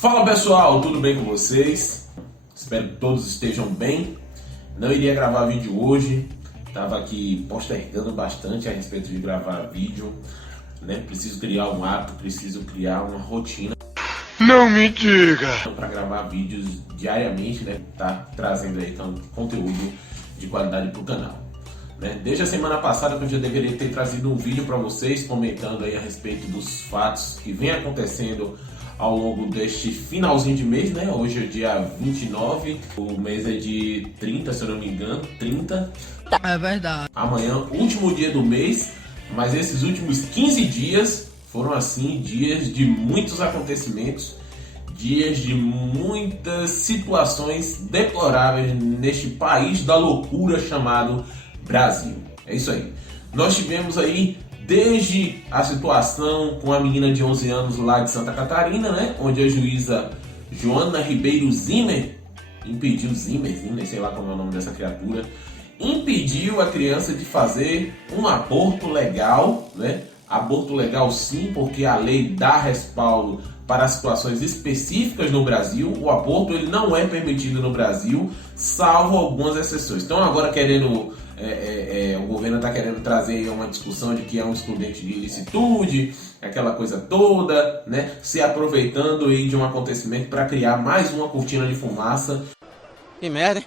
Fala pessoal, tudo bem com vocês? Espero que todos estejam bem. Não iria gravar vídeo hoje, estava aqui postergando bastante a respeito de gravar vídeo, né? Preciso criar um hábito, preciso criar uma rotina. Não me diga! Para gravar vídeos diariamente, né? Tá trazendo aí conteúdo de qualidade para o canal. Né? Desde a semana passada que eu já deveria ter trazido um vídeo para vocês comentando aí a respeito dos fatos que vem acontecendo ao longo deste finalzinho de mês, né? Hoje é dia 29, o mês é de 30, se eu não me engano, 30. É verdade. Amanhã, último dia do mês, mas esses últimos 15 dias foram assim, dias de muitos acontecimentos, dias de muitas situações deploráveis neste país da loucura chamado Brasil. É isso aí. Nós tivemos aí desde a situação com a menina de 11 anos lá de Santa Catarina, né, onde a juíza Joana Ribeiro Zimmer impediu, Zimmer, sei lá como é o nome dessa criatura, impediu a criança de fazer um aborto legal, né? Aborto legal sim, porque a lei dá respaldo para situações específicas no Brasil. O aborto ele não é permitido no Brasil, salvo algumas exceções. Então agora o governo está querendo trazer uma discussão de que é um excludente de ilicitude, aquela coisa toda, né? Se aproveitando aí de um acontecimento para criar mais uma cortina de fumaça. Que merda, hein?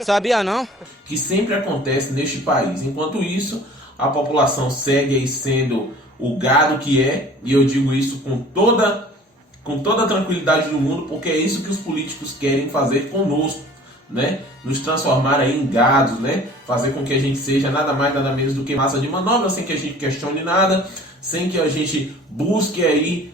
Sabia não? Que sempre acontece neste país. Enquanto isso, a população segue aí sendo o gado que é, e eu digo isso com toda a tranquilidade do mundo, porque é isso que os políticos querem fazer conosco, né? Nos transformar aí em gados, né? Fazer com que a gente seja nada mais nada menos do que massa de manobra, sem que a gente questione nada, sem que a gente busque aí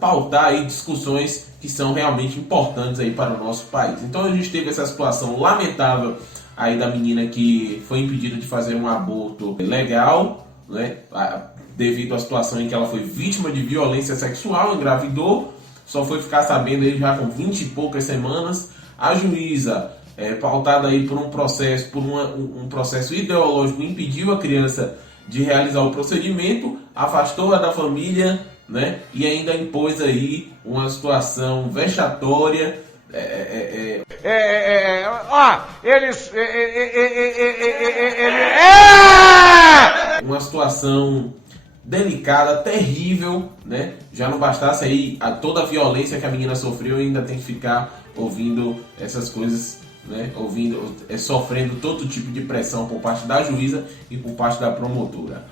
pautar aí discussões que são realmente importantes aí para o nosso país. Então a gente teve essa situação lamentável aí da menina que foi impedida de fazer um aborto legal, né? Devido à situação em que ela foi vítima de violência sexual, engravidou, só foi ficar sabendo aí já com 20 e poucas semanas. A juíza, pautada aí por um processo ideológico, impediu a criança de realizar o procedimento, afastou-a da família, né? E ainda impôs aí uma situação vexatória. Uma situação delicada, terrível, né? Já não bastasse aí toda a violência que a menina sofreu, ainda tem que ficar ouvindo essas coisas, né? Sofrendo todo tipo de pressão por parte da juíza e por parte da promotora,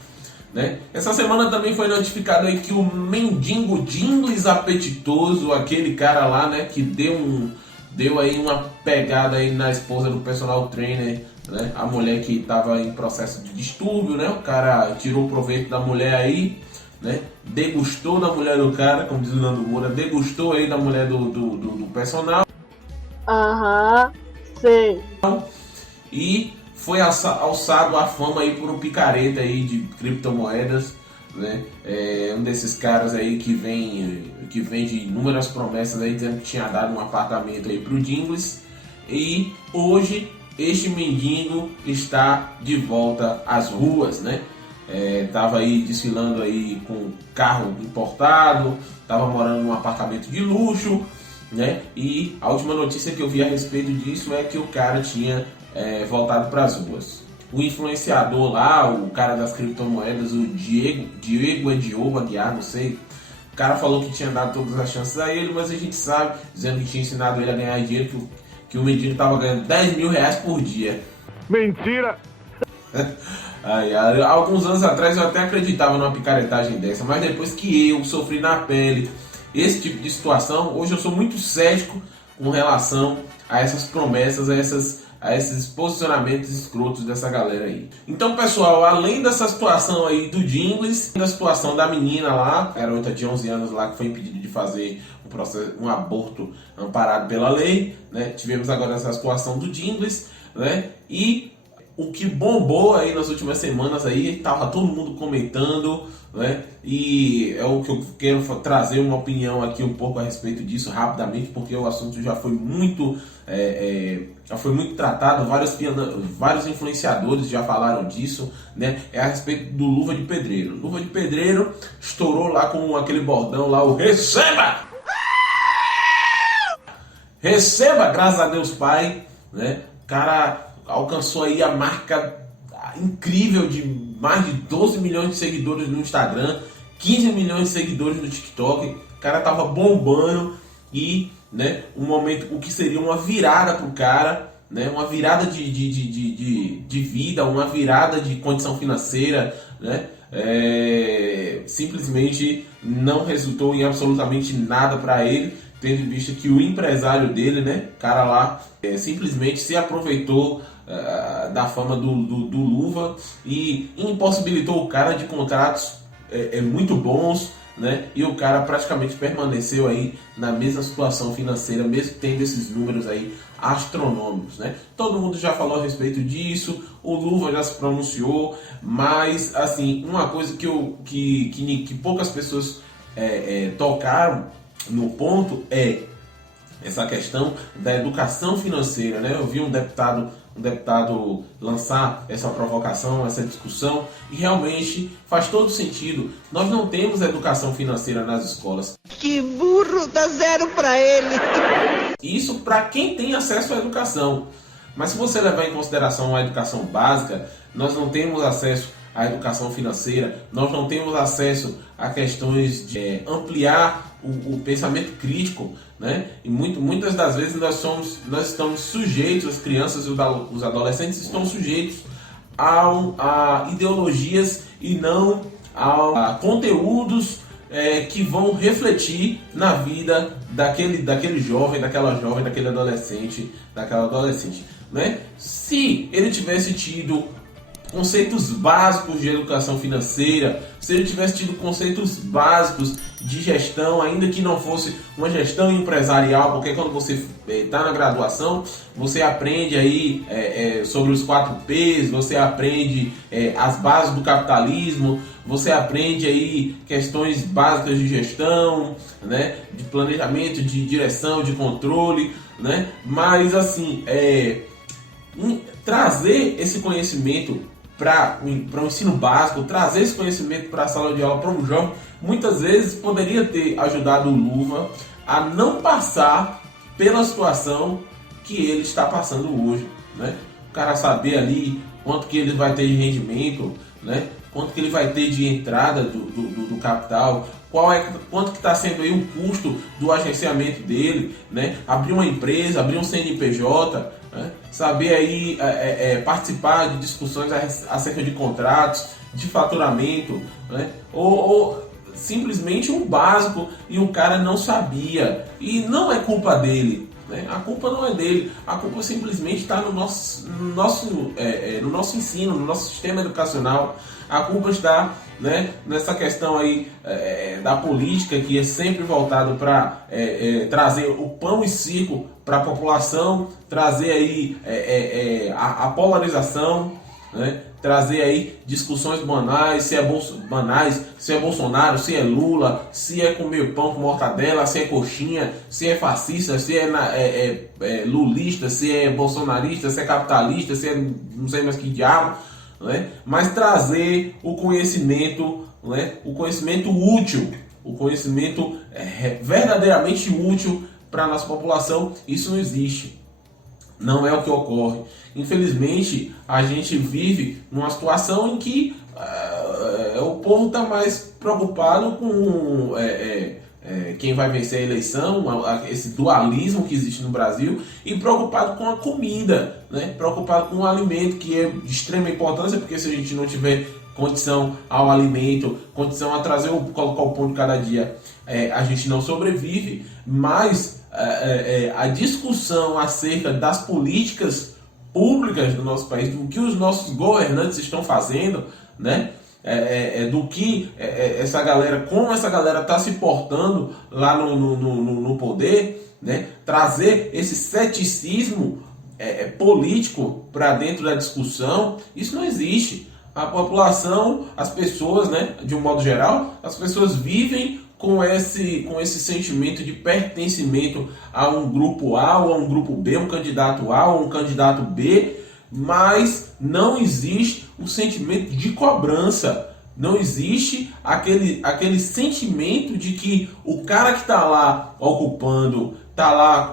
né? Essa semana também foi notificado aí que o mendigo Jingles apetitoso, aquele cara lá, né, que deu aí uma pegada aí na esposa do personal trainer, né? A mulher que estava em processo de distúrbio, né? O cara tirou proveito da mulher aí, né? Degustou da mulher do cara, como diz o Nando Moura, degustou aí da mulher do personal. Aham, sei. E foi alçado à fama aí por um picareta aí de criptomoedas, né? Um desses caras aí que vende inúmeras promessas aí dizendo que tinha dado um apartamento aí pro Jingles, e hoje este mendigo está de volta às ruas, né? Tava aí desfilando aí com carro importado, tava morando num apartamento de luxo, né? E a última notícia que eu vi a respeito disso é que o cara tinha voltado para as ruas. O influenciador lá, o cara das criptomoedas, o Diogo Aguiar, não sei, o cara falou que tinha dado todas as chances a ele, mas a gente sabe, dizendo que tinha ensinado ele a ganhar dinheiro, que o mendigo estava ganhando 10 mil reais por dia. Mentira! Alguns anos atrás eu até acreditava numa picaretagem dessa, mas depois que eu sofri na pele esse tipo de situação, hoje eu sou muito cético com relação a essas promessas, a esses posicionamentos escrotos dessa galera aí. Então, pessoal, além dessa situação aí do Jingles, da situação da menina lá, garota de 11 anos lá que foi impedida de fazer um aborto amparado pela lei, né? Tivemos agora essa situação do Jingles, né? E o que bombou aí nas últimas semanas aí, tava todo mundo comentando, né? E é o que eu quero trazer uma opinião aqui um pouco a respeito disso rapidamente, porque o assunto já foi muito tratado, vários influenciadores já falaram disso, né? É a respeito do Luva de Pedreiro. Luva de Pedreiro estourou lá com aquele bordão lá, o receba! Receba, graças a Deus Pai, né? O cara alcançou aí a marca incrível de mais de 12 milhões de seguidores no Instagram, 15 milhões de seguidores no TikTok. O cara tava bombando e, né, o que seria uma virada pro cara, né, uma virada de vida, uma virada de condição financeira, né, simplesmente não resultou em absolutamente nada para ele, tendo em vista que o empresário dele, né, cara lá, simplesmente se aproveitou da fama do Luva e impossibilitou o cara de contratos muito bons, né? E o cara praticamente permaneceu aí na mesma situação financeira, mesmo tendo esses números aí astronômicos, né? Todo mundo já falou a respeito disso, o Luva já se pronunciou, mas assim, uma coisa que poucas pessoas tocaram no ponto é essa questão da educação financeira, né? Eu vi um deputado lançar essa provocação, essa discussão, e realmente faz todo sentido. Nós não temos educação financeira nas escolas. Que burro, dá 0 para ele. Isso para quem tem acesso à educação. Mas se você levar em consideração a educação básica, nós não temos acesso à educação financeira, nós não temos acesso a questões de ampliar o pensamento crítico, né? E muitas das vezes nós estamos sujeitos, as crianças e os adolescentes estão sujeitos a ideologias e não a conteúdos que vão refletir na vida daquele jovem, daquele adolescente, daquela adolescente, né? Se ele tivesse tido conceitos básicos de educação financeira, se ele tivesse tido conceitos básicos de gestão, ainda que não fosse uma gestão empresarial, porque quando você está na graduação, você aprende aí sobre os 4 P's, você aprende as bases do capitalismo, você aprende aí questões básicas de gestão, né, de planejamento, de direção, de controle, né? Mas assim, trazer esse conhecimento para o ensino básico, trazer esse conhecimento para a sala de aula, para um jovem, muitas vezes poderia ter ajudado o Luva a não passar pela situação que ele está passando hoje, né? O cara saber ali quanto que ele vai ter de rendimento, né? Quanto que ele vai ter de entrada do capital, quanto que está sendo aí o custo do agenciamento dele, né? Abrir uma empresa, abrir um CNPJ, né? Saber aí participar de discussões acerca de contratos, de faturamento, né? Ou simplesmente um básico e o cara não sabia, e não é culpa dele, né? A culpa não é dele, a culpa simplesmente está no nosso ensino, no nosso sistema educacional. A culpa está, né, nessa questão aí da política, que é sempre voltado para trazer o pão e circo para a população, trazer aí a polarização, né, trazer aí discussões banais, se é Bolsonaro, se é Lula, se é comer pão com mortadela, se é coxinha, se é fascista, se é lulista, se é bolsonarista, se é capitalista, se é não sei mais que diabo, né? Mas trazer o conhecimento, né? O conhecimento útil, o conhecimento verdadeiramente útil para a nossa população, isso não existe. Não é o que ocorre. Infelizmente, a gente vive numa situação em que o povo está mais preocupado com quem vai vencer a eleição, esse dualismo que existe no Brasil, e preocupado com a comida, né? Preocupado com o alimento, que é de extrema importância, porque se a gente não tiver condição ao alimento, condição a colocar o pão de cada dia, a gente não sobrevive. Mas a discussão acerca das políticas públicas do nosso país, do que os nossos governantes estão fazendo, né? Do que essa galera, como essa galera está se portando lá no poder, né? Trazer esse ceticismo político para dentro da discussão, isso não existe. A população, as pessoas, né, de um modo geral, as pessoas vivem com esse sentimento de pertencimento a um grupo A ou a um grupo B, um candidato A ou um candidato B, mas não existe o sentimento de cobrança Não existe aquele sentimento de que o cara que está lá ocupando,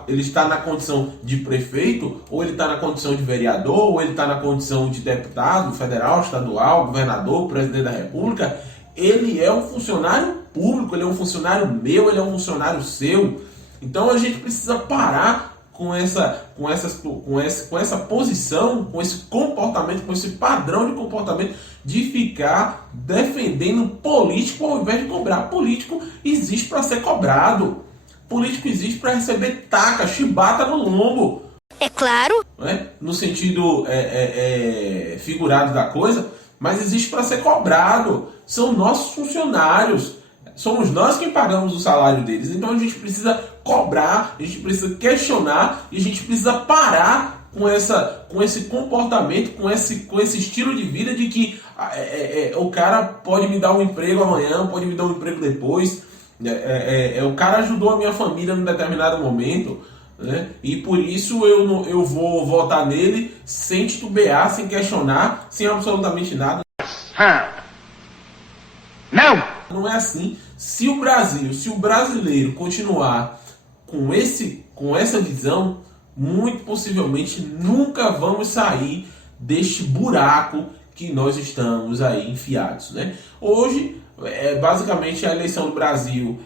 ele está na condição de prefeito, ou ele está na condição de vereador, ou ele está na condição de deputado federal, estadual, governador, presidente da república. Ele é um funcionário público, ele é um funcionário meu, ele é um funcionário seu. Então a gente precisa parar com essa posição, com esse comportamento, com esse padrão de comportamento de ficar defendendo político ao invés de cobrar. Político existe para ser cobrado. Político existe para receber taca, chibata no lombo. É claro. Né? No sentido figurado da coisa, mas existe para ser cobrado. São nossos funcionários. Somos nós quem pagamos o salário deles. Então a gente precisa cobrar, a gente precisa questionar e a gente precisa parar com esse comportamento, com esse estilo de vida de que o cara pode me dar um emprego amanhã, pode me dar um emprego depois. O cara ajudou a minha família num determinado momento, né? E por isso eu vou votar nele sem titubear, sem questionar, sem absolutamente nada. Não! Não é assim. Se o brasileiro continuar com essa visão, muito possivelmente nunca vamos sair deste buraco que nós estamos aí enfiados, né? Hoje, basicamente, a eleição do Brasil,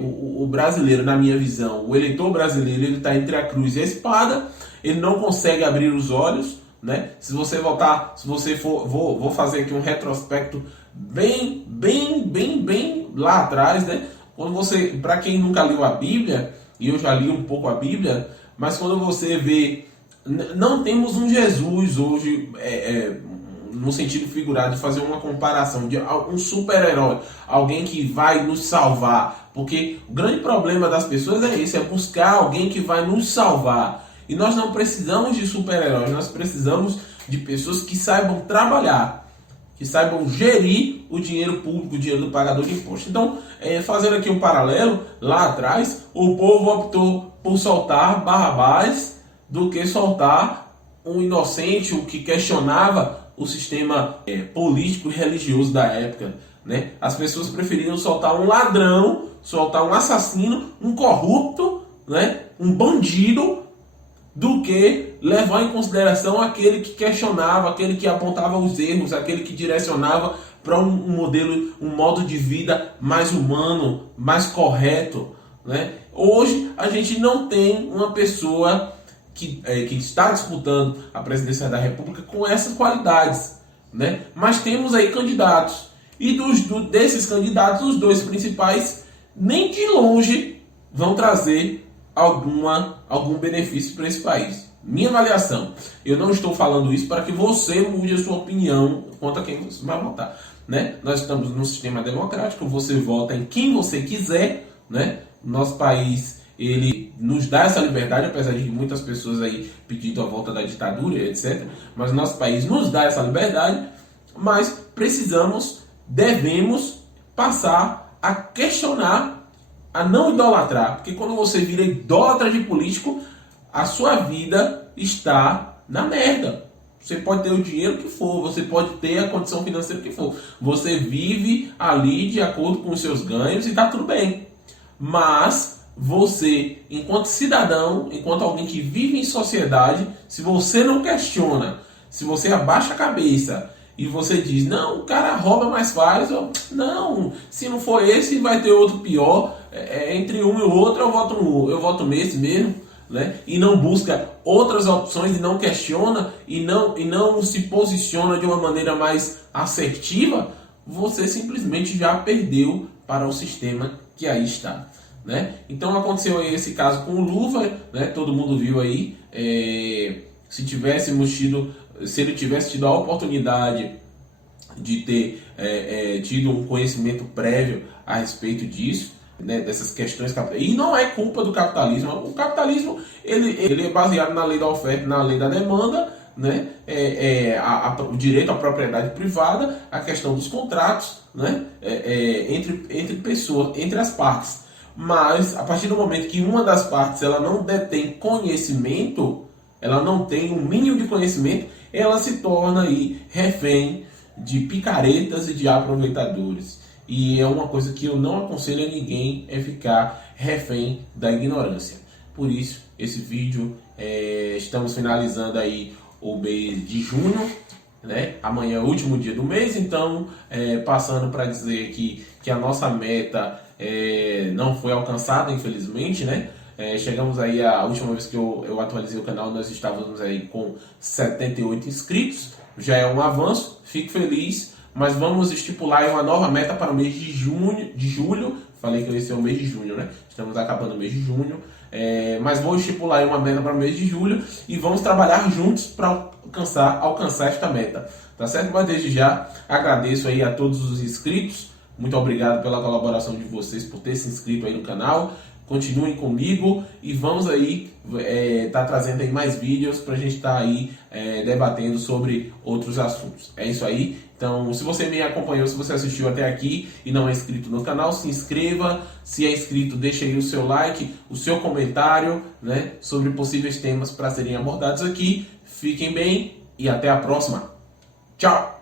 o brasileiro, na minha visão, o eleitor brasileiro, ele está entre a cruz e a espada, ele não consegue abrir os olhos, né? Se você vou fazer aqui um retrospecto bem lá atrás, né? Para quem nunca leu a Bíblia, e eu já li um pouco a Bíblia, mas quando você vê, não temos um Jesus hoje, no sentido figurado, de fazer uma comparação de um super-herói, alguém que vai nos salvar, porque o grande problema das pessoas é esse, é buscar alguém que vai nos salvar. E nós não precisamos de super-heróis, nós precisamos de pessoas que saibam trabalhar, que saibam gerir o dinheiro público, o dinheiro do pagador de imposto. Então, fazendo aqui um paralelo, lá atrás, o povo optou por soltar Barrabás do que soltar um inocente, o que questionava o sistema político e religioso da época, né? As pessoas preferiam soltar um ladrão, soltar um assassino, um corrupto, né? Um bandido, do que levar em consideração aquele que questionava, aquele que apontava os erros, aquele que direcionava para um modelo, um modo de vida mais humano, mais correto, né? Hoje a gente não tem uma pessoa que está disputando a presidência da República com essas qualidades, né? Mas temos aí candidatos, e desses candidatos, os dois principais nem de longe vão trazer algum benefício para esse país. Minha avaliação. Eu não estou falando isso para que você mude a sua opinião quanto a quem você vai votar, né? Nós estamos num sistema democrático, você vota em quem você quiser, né? Nosso país, ele nos dá essa liberdade, apesar de muitas pessoas aí pedindo a volta da ditadura, etc. Mas nosso país nos dá essa liberdade, mas devemos passar a questionar, a não idolatrar, porque quando você vira idólatra de político, a sua vida está na merda. Você pode ter o dinheiro que for, você pode ter a condição financeira que for, você vive ali de acordo com os seus ganhos e está tudo bem. Mas você, enquanto cidadão, enquanto alguém que vive em sociedade, se você não questiona, se você abaixa a cabeça e você diz, não, o cara rouba, mas faz, não, se não for esse, vai ter outro pior, entre um e o outro eu voto nesse mesmo, né? E não busca outras opções e não questiona e não se posiciona de uma maneira mais assertiva, você simplesmente já perdeu para o sistema que aí está, né? Então aconteceu aí esse caso com o Luva, né? Todo mundo viu aí, se ele tivesse tido a oportunidade de ter tido um conhecimento prévio a respeito disso, né, dessas questões, e não é culpa do capitalismo. O capitalismo ele é baseado na lei da oferta e na lei da demanda, né? O direito à propriedade privada, a questão dos contratos, né? Entre pessoas, entre as partes. Mas a partir do momento que uma das partes ela não detém conhecimento, ela não tem um mínimo de conhecimento, ela se torna aí refém de picaretas e de aproveitadores. E é uma coisa que eu não aconselho a ninguém, é ficar refém da ignorância. Por isso, esse vídeo, estamos finalizando aí o mês de junho, né? Amanhã é o último dia do mês, então passando para dizer que a nossa meta não foi alcançada, infelizmente, né? Chegamos aí, a última vez que eu atualizei o canal, nós estávamos aí com 78 inscritos, já é um avanço, fico feliz, mas vamos estipular aí uma nova meta para o mês de julho, falei que esse é o mês de junho, né? Estamos acabando o mês de junho, mas vou estipular aí uma meta para o mês de julho e vamos trabalhar juntos para alcançar esta meta, tá certo? Mas desde já agradeço aí a todos os inscritos, muito obrigado pela colaboração de vocês, por ter se inscrito aí no canal. Continuem comigo e vamos aí tá trazendo aí mais vídeos para a gente estar aí debatendo sobre outros assuntos. É isso aí. Então, se você me acompanhou, se você assistiu até aqui e não é inscrito no canal, se inscreva. Se é inscrito, deixa aí o seu like, o seu comentário, né, sobre possíveis temas para serem abordados aqui. Fiquem bem e até a próxima. Tchau!